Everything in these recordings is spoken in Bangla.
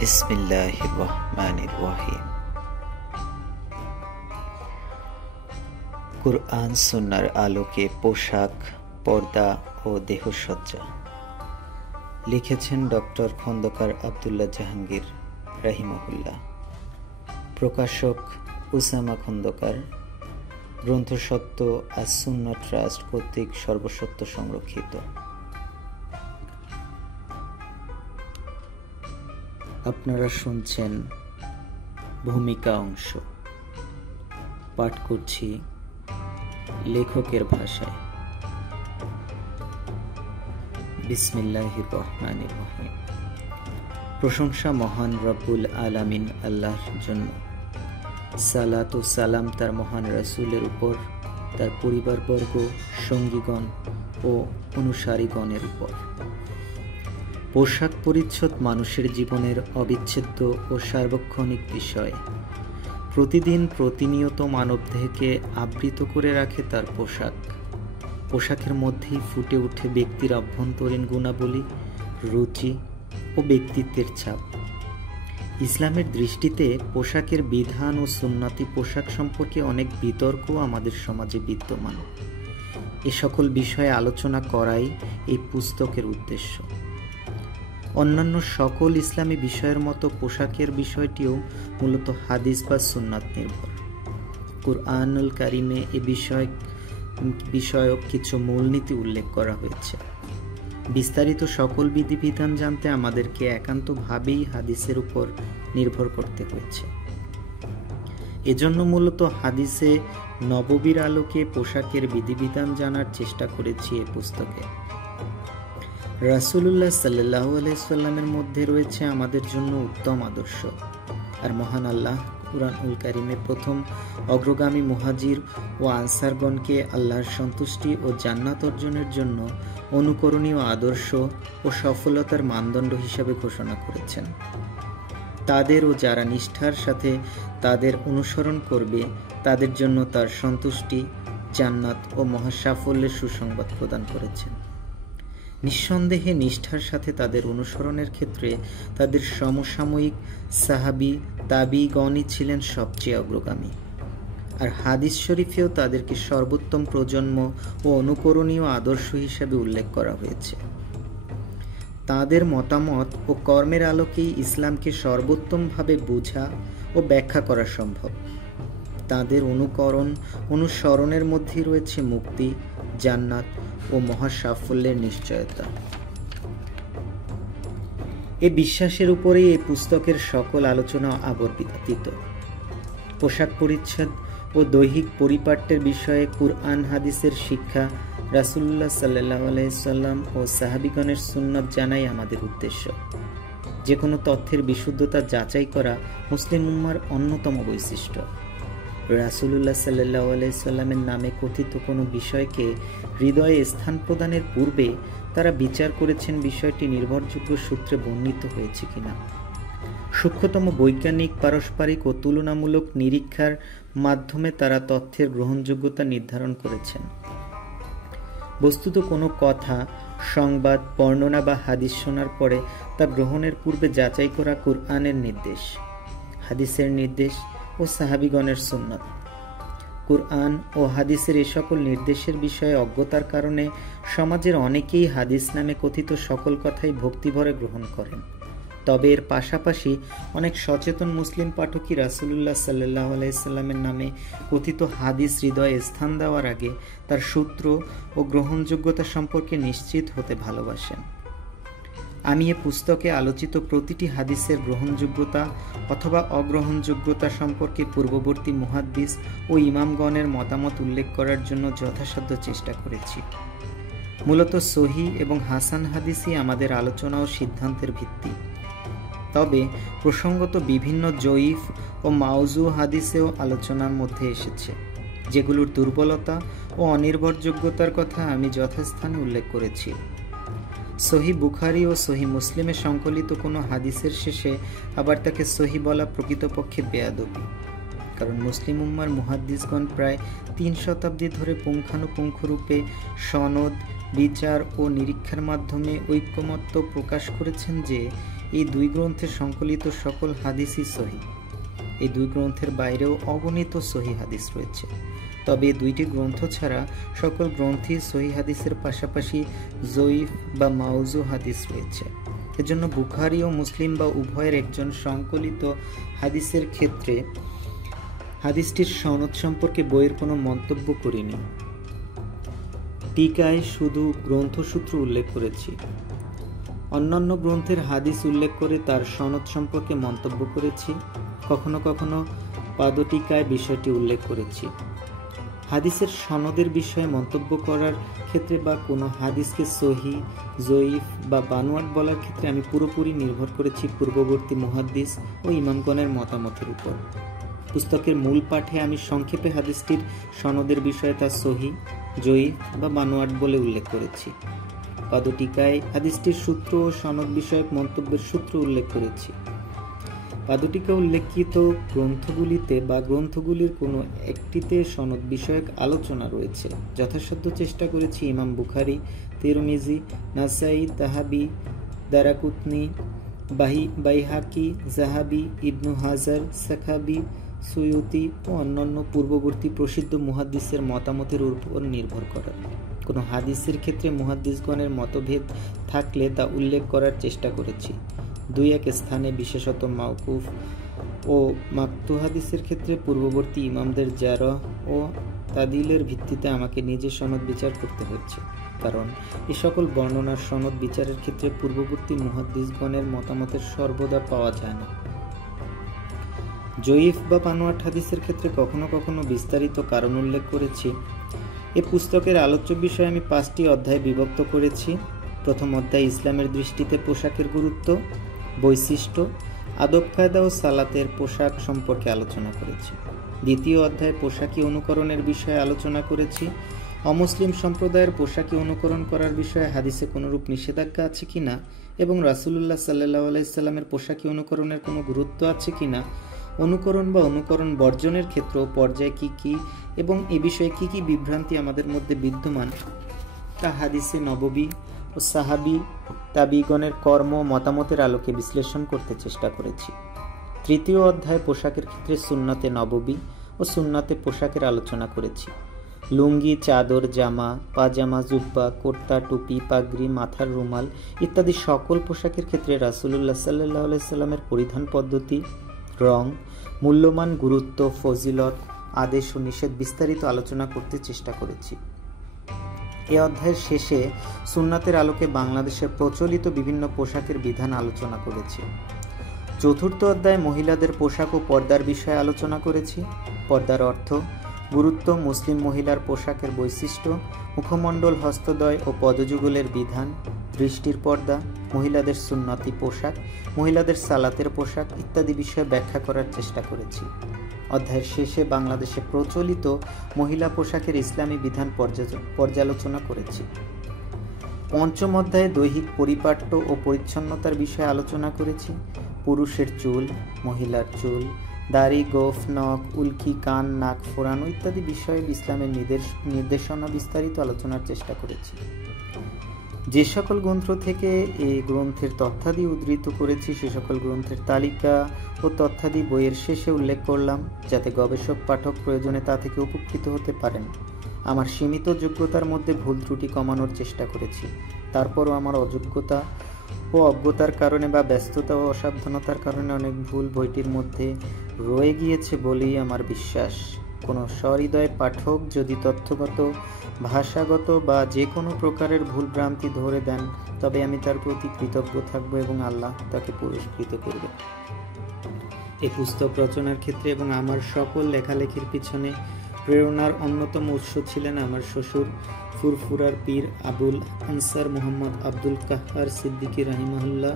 বিসমিল্লাহির রহমানির রহিম। কুরআন সুন্নাহর আলোকে পোশাক, পর্দা ও দেহসজ্জা। লিখেছেন ডক্টর খন্দকার আব্দুল্লাহ জাহাঙ্গীর রাহিমাহুল্লাহ। প্রকাশক উসামা খন্দকার। গ্রন্থস্বত্ব আস-সুন্নাহ ট্রাস্ট কর্তৃক সর্বস্বত্ব সংরক্ষিত। আপনারা শুনছেন ভূমিকা অংশ। পাঠ করছি লেখকের ভাষায়। বিসমিল্লাহির রহমানির রহিম। প্রশংসা মহান রব্বুল আলামিন আল্লাহর জন্য। সালাত ও সালাম তার মহান রাসূলের উপর, তার পরিবারবর্গ, সঙ্গীগণ ও অনুসারীগণের উপর। পোশাক পরিচ্ছদ মানুষের জীবনের অবিচ্ছেদ্য ও সার্বক্ষণিক বিষয়। প্রতিদিন প্রতিনিয়ত মানবদেহকে আবৃত করে রাখে তার পোশাক। পোশাকের মধ্যেই ফুটে ওঠে ব্যক্তির অভ্যন্তরীণ গুণাবলী, রুচি ও ব্যক্তিত্বের ছাপ। ইসলামের দৃষ্টিতে পোশাকের বিধান ও সুন্নতি পোশাক সম্পর্কে অনেক বিতর্ক আমাদের সমাজে বিদ্যমান। এ সকল বিষয়ে আলোচনা করাই এই পুস্তকের উদ্দেশ্য। অন্যান্য সকল ইসলামী বিষয়ের মতো পোশাকের বিষয়টিও মূলত হাদিস বা সুন্নাত নির্ভর। কুরআনুল কারিমে এ বিষয়ক কিছু মূলনীতি উল্লেখ করা হয়েছে। বিস্তারিত সকল বিধিবিধান জানতে আমাদেরকে একান্তভাবেই হাদিসের উপর নির্ভর করতে হয়েছে। এজন্য মূলত হাদিসে নববীর আলোকে পোশাকের বিধিবিধান জানার চেষ্টা করেছি এ পুস্তকে। রাসূলুল্লাহ সাল্লাল্লাহু আলাইহি সাল্লামের মধ্যে রয়েছে আমাদের জন্য উত্তম আদর্শ। আর মহান আল্লাহ কুরআনুল কারিমে প্রথম অগ্রগামী মুহাজির ও আনসারগণকে আল্লাহর সন্তুষ্টি ও জান্নাত অর্জনের জন্য অনুকরণীয় আদর্শ ও সফলতার মানদণ্ড হিসাবে ঘোষণা করেছেন। তাদের ও যারা নিষ্ঠার সাথে তাদের অনুসরণ করবে তাদের জন্য তার সন্তুষ্টি, জান্নাত ও মহাসাফল্যের সুসংবাদ প্রদান করেছেন। নিঃসন্দেহে নিষ্ঠার সাথে তাদের অনুসরণের ক্ষেত্রে তাদের সমসাময়িক সাহাবী তাবিগণই ছিলেন সবচেয়ে অগ্রগামী। আর হাদিস শরীফেও তাদেরকে সর্বোত্তম প্রজন্ম ও অনুকরণীয় আদর্শ হিসাবে উল্লেখ করা হয়েছে। তাদের মতামত ও কর্মের আলোকেই ইসলামকে সর্বোত্তমভাবে বোঝা ও ব্যাখ্যা করা সম্ভব। তাদের অনুসরণের মধ্যেই রয়েছে মুক্তি, জান্নাত ও মহাসাফল্যের নিশ্চয়তা। এই বিশ্বাসের উপরেই এই পুস্তকের সকল আলোচনা আবর্তিত। পোশাক পরিচ্ছদ ও দৈহিক পরিপাট্যের বিষয়ে কুরআন হাদিসের শিক্ষা, রাসূলুল্লাহ সাল্লাল্লাহু আলাইহি সাল্লাম ও সাহাবীগণের সুন্নাত জানাই আমাদের উদ্দেশ্য। যে কোনো তথ্যের বিশুদ্ধতা যাচাই করা মুসলিম উম্মার অন্যতম বৈশিষ্ট্য। রাসূলুল্লাহ সাল্লাল্লাহু আলাইহি সাল্লামের নামে কথিত কোনো বিষয়কে হৃদয়ে স্থান প্রদানের পূর্বে তারা বিচার করেছেন বিষয়টি নির্ভরযোগ্য সূত্রে বর্ণিত হয়েছে কিনা। সূক্ষ্মতম বৈজ্ঞানিক, পারস্পরিক ও তুলনামূলক নিরীক্ষার মাধ্যমে তারা তথ্যের গ্রহণযোগ্যতা নির্ধারণ করেছেন। বস্তুত কোনো কথা, সংবাদ, বর্ণনা বা হাদিস শোনার পরে তা গ্রহণের পূর্বে যাচাই করা কুরআনের নির্দেশ, হাদিসের নির্দেশ ও সাহাবীগণের সুন্নাত। কুরআন ও হাদিসের এ সকল নির্দেশের বিষয়ে অজ্ঞতার কারণে সমাজের অনেকেই হাদিস নামে কথিত সকল কথাই ভক্তিভরে গ্রহণ করেন। তবে এর পাশাপাশি অনেক সচেতন মুসলিম পাঠকই রাসূলুল্লাহ সাল্লাল্লাহু আলাইহি সাল্লামের নামে কথিত হাদিস হৃদয়ে স্থান দেওয়ার আগে তার সূত্র ও গ্রহণযোগ্যতা সম্পর্কে নিশ্চিত হতে ভালোবাসেন। আমি এ পুস্তকে আলোচিত প্রতিটি হাদিসের গ্রহণযোগ্যতা অথবা অগ্রহণযোগ্যতা সম্পর্কে পূর্ববর্তী মুহাদ্দিস ও ইমামগণের মতামত উল্লেখ করার জন্য যথাসাধ্য চেষ্টা করেছি। মূলত সহিহ এবং হাসান হাদিসই আমাদের আলোচনা ও সিদ্ধান্তের ভিত্তি। তবে প্রসঙ্গত বিভিন্ন জয়ীফ ও মাউজু হাদিসেও আলোচনার মধ্যে এসেছে, যেগুলোর দুর্বলতা ও অনির্ভরযোগ্যতার কথা আমি যথাস্থানে উল্লেখ করেছি। সহিহ বুখারী ও সহিহ মুসলিমে সংকলিত কোনো হাদিসের শেষে আবার তাকে সহিহ বলা প্রকৃতপক্ষে বেয়াদবি। কারণ মুসলিম উম্মার মুহাদ্দিসগণ প্রায় 3 শতাব্দী ধরে পুঙ্খানুপুঙ্খরূপে সনদ, বিচার ও নিরীক্ষার মাধ্যমে ঐক্যমত্য প্রকাশ করেছেন যে এই দুই গ্রন্থে সংকলিত সকল হাদিসই সহিহ। এই দুই গ্রন্থের বাইরেও অগণিত সহিহ হাদিস রয়েছে। তবে এই দুইটি গ্রন্থ ছাড়া সকল গ্রন্থেই সহিহ হাদিসের পাশাপাশি জয়ীফ বা মাউজু হাদিস রয়েছে। এজন্য বুখারী ও মুসলিম বা উভয়ের একজন সংকলিত হাদিসের ক্ষেত্রে হাদিসটির সনদ সম্পর্কে বইয়ের কোনো মন্তব্য করিনি। টিকায় শুধু গ্রন্থসূত্র উল্লেখ করেছি। অন্যান্য গ্রন্থের হাদিস উল্লেখ করে তার সনদ সম্পর্কে মন্তব্য করেছি। কখনো কখনো পাদটিকায় বিষয়টি উল্লেখ করেছি। হাদিসের সনদের বিষয়ে মন্তব্য করার ক্ষেত্রে বা কোনো হাদিসকে সহিহ, জয়ীফ বা বানোয়াট বলার ক্ষেত্রে আমি পুরোপুরি নির্ভর করেছি পূর্ববর্তী মুহাদ্দিস ও ইমামগণের মতামতের উপর। পুস্তকের মূল পাঠে আমি সংক্ষেপে হাদিসটির সনদের বিষয়ে তা সহিহ, জয়ীফ বা বানোয়াট বলে উল্লেখ করেছি। পাদটিকায় হাদিসটির সূত্র ও সনদ বিষয়ক মন্তব্যের সূত্র উল্লেখ করেছি। পাদটিকা উল্লেখিত গ্রন্থগুলিতে বা গ্রন্থগুলির কোনো একটিতে সনদ বিষয়ক আলোচনা রয়েছে। যথাসাধ্য চেষ্টা করেছি ইমাম বুখারী, তিরমিজি, নাসাই, তাহাবি, দারাকুতনি, বাইহাকি, জাহাবি, ইবনু হাজার, সাখাবি, সুয়ুতি ও অন্যান্য পূর্ববর্তী প্রসিদ্ধ মুহাদ্দিসের মতামতের উপর নির্ভর করার। কোনো হাদিসের ক্ষেত্রে মুহাদ্দিসগণের মতভেদ থাকলে তা উল্লেখ করার চেষ্টা করেছি। দুই এক স্থানে বিশেষত মাওকুফ ও মাকতু হাদিসের ক্ষেত্রে পূর্ববর্তী ইমামদের জারহ ও তাদিলের ভিত্তিতে আমাকে নিজে সনদ বিচার করতে হচ্ছে, কারণ এ সকল বর্ণনার সনদ বিচারের ক্ষেত্রে পূর্ববর্তী মুহাদ্দিসগণের মতামতের সর্বদা পাওয়া যায় না। জয়ীফ বা বানোয়াট হাদিসের ক্ষেত্রে কখনো কখনো বিস্তারিত কারণ উল্লেখ করেছি। এ পুস্তকের আলোচ্য বিষয়ে আমি 5টি অধ্যায় বিভক্ত করেছি। প্রথম অধ্যায় ইসলামের দৃষ্টিতে পোশাকের গুরুত্ব, বৈশিষ্ট্য, আদব কায়দা ও সালাতের পোশাক সম্পর্কে আলোচনা করেছি। দ্বিতীয় অধ্যায় পোশাকি অনুকরণের বিষয়ে আলোচনা করেছি। অমুসলিম সম্প্রদায়ের পোশাকি অনুকরণ করার বিষয়ে হাদিসে কোনরূপ নিষেধাজ্ঞা আছে কিনা এবং রাসূলুল্লাহ সাল্লাল্লাহু আলাইহি সাল্লামের পোশাকি অনুকরণের কোনো গুরুত্ব আছে কিনা, অনুকরণ বা অনুকরণ বর্জনের ক্ষেত্র পর্যায়ে কি কি এবং এ বিষয়ে কি কি বিভ্রান্তি আমাদের মধ্যে বিদ্যমান তা হাদিসে নববী ও সাহাবী তাবিগণের কর্ম মতামতের আলোকে বিশ্লেষণ করতে চেষ্টা করেছি। তৃতীয় অধ্যায় পোশাকের ক্ষেত্রে সুন্নাতে নববী ও সুন্নাতে পোশাকের আলোচনা করেছি। লুঙ্গি, চাদর, জামা, পাজামা, জুব্বা, কুর্তা, টুপি, পাগড়ি, মাথার রুমাল ইত্যাদি সকল পোশাকের ক্ষেত্রে রাসূলুল্লাহ সাল্লাল্লাহু আলাইহি সাল্লামের পরিধান পদ্ধতি, রং, মূল্যমান, গুরুত্ব, ফজিলত, আদেশ ও নিষেধ বিস্তারিত আলোচনা করতে চেষ্টা করেছি। এ অধ্যায়ের শেষে সুন্নাতের আলোকে বাংলাদেশের প্রচলিত বিভিন্ন পোশাকের বিধান আলোচনা করেছি। চতুর্থ অধ্যায়ে মহিলাদের পোশাক ও পর্দার বিষয়ে আলোচনা করেছি। পর্দার অর্থ, গুরুত্ব, মুসলিম মহিলার পোশাকের বৈশিষ্ট্য, মুখমণ্ডল, হস্তদ্বয় ও পদযুগলের বিধান, দৃষ্টির পর্দা, মহিলাদের সুন্নতি পোশাক, মহিলাদের সালাতের পোশাক ইত্যাদি বিষয়ে ব্যাখ্যা করার চেষ্টা করেছি। অধ্যায়ের শেষে বাংলাদেশে প্রচলিত মহিলা পোশাকের ইসলামী বিধান পর্যালোচনা করেছি। পঞ্চম অধ্যায়ে দৈহিক পরিপাট্য ও পরিচ্ছন্নতার বিষয়ে আলোচনা করেছি। পুরুষের চুল, মহিলার চুল, দাড়ি, গোঁফ, নখ, উল্কি, কান, নাক ফোরানো ইত্যাদি বিষয়ে ইসলামের নির্দেশনা বিস্তারিত আলোচনার চেষ্টা করেছি। যে সকল গ্রন্থ থেকে এই গ্রন্থের তথ্যাদি উদ্ধৃত করেছি সে সকল গ্রন্থের তালিকা ও তথ্যাদি বইয়ের শেষে উল্লেখ করলাম, যাতে গবেষক পাঠক প্রয়োজনে তা থেকে উপকৃত হতে পারেন। আমার সীমিত যোগ্যতার মধ্যে ভুল ত্রুটি কমানোর চেষ্টা করেছি। তারপরও আমার অযোগ্যতা ও অজ্ঞতার কারণে বা ব্যস্ততা ও অসাবধানতার কারণে অনেক ভুল বইটির মধ্যে রয়ে গিয়েছে বলেই আমার বিশ্বাস। কোনো সহৃদয় পাঠক যদি তথ্যগত, ভাষাগত বা যে কোনো প্রকারের ভুল ভ্রান্তি ধরে দেন তবে আমি তার প্রতি কৃতজ্ঞ থাকব এবং আল্লাহ তাকে পুরস্কৃত করবে। এই পুস্তক রচনার ক্ষেত্রে এবং আমার সকল লেখালেখির পিছনে প্রেরণার অন্যতম উৎস ছিলেন আমার শ্বশুর ফুরফুরার পীর আবুল আনসার মোহাম্মদ আব্দুল কাহ্হার সিদ্দিকী রাহিমাহুল্লাহ।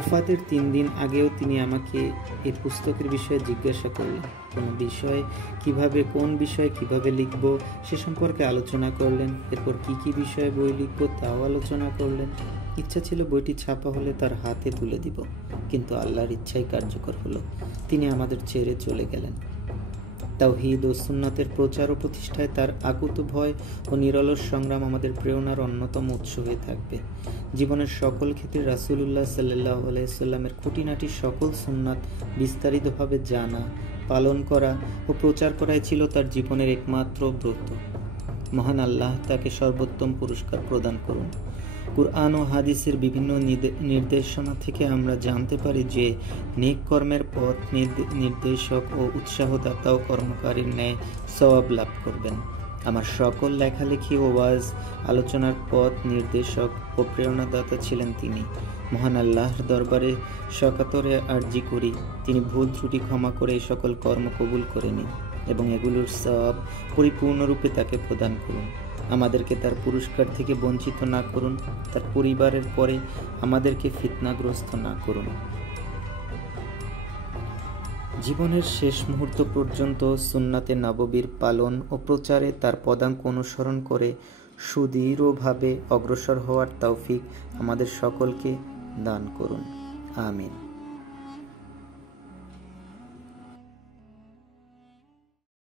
ওফাতের 3 দিন আগেও তিনি আমাকে এই পুস্তকের বিষয়ে জিজ্ঞাসা করলেন। কোন বিষয়ে কিভাবে লিখব সে সম্পর্কে আলোচনা করলেন। এরপর কি বিষয়ে বই লিখব তাও আলোচনা করলেন। ইচ্ছা ছিল বইটি ছাপা হলে তার হাতে তুলে দিব, কিন্তু আল্লাহর ইচ্ছাই কার্যকর হলো। তিনি আমাদের ছেড়ে চলে গেলেন। তাওহীদ ও সুন্নাতের প্রচার ও প্রতিষ্ঠায় তার আকুত ভয় ও নিরলস সংগ্রাম আমাদের প্রেরণার অন্যতম উৎস হয়ে থাকবে। জীবনের সকল ক্ষেত্রে রাসূলুল্লাহ সাল্লাল্লাহু আলাইহি সাল্লামের খুঁটিনাটি সকল সুন্নাত বিস্তারিতভাবে জানা, পালন করা ও প্রচার করাই ছিল তার জীবনের একমাত্র ব্রত। মহান আল্লাহ তাকে সর্বোত্তম পুরস্কার প্রদান করুন। কুরআন ও হাদিসের বিভিন্ন নির্দেশনা থেকে আমরা জানতে পারি যে নেক কর্মের পথ নির্দেশক ও উৎসাহদাতা ও কর্মকারীর ন্যায় সওয়াব লাভ করবেন। আমার সকল লেখালেখি ও ওয়াজ আলোচনার পথ নির্দেশক ও প্রেরণাদাতা ছিলেন তিনি। মহান আল্লাহর দরবারে সকাতরে আরজি করি, তিনি ভুল ত্রুটি ক্ষমা করে এই সকল কর্ম কবুল করে নিন এবং এগুলোর সওয়াব পরিপূর্ণরূপে তাকে প্রদান করুন। আমাদেরকে তার পুরস্কার থেকে বঞ্চিত না করুন, তার পরিবারের পরে আমাদেরকে ফিতনাগ্রস্ত না করুন। জীবনের শেষ মুহূর্ত পর্যন্ত সুন্নাতে নববীর পালন ও প্রচারে তার পদাঙ্ক অনুসরণ করে সুদৃঢ়ভাবে অগ্রসর হওয়ার তৌফিক আমাদের সকলকে দান করুন। আমিন।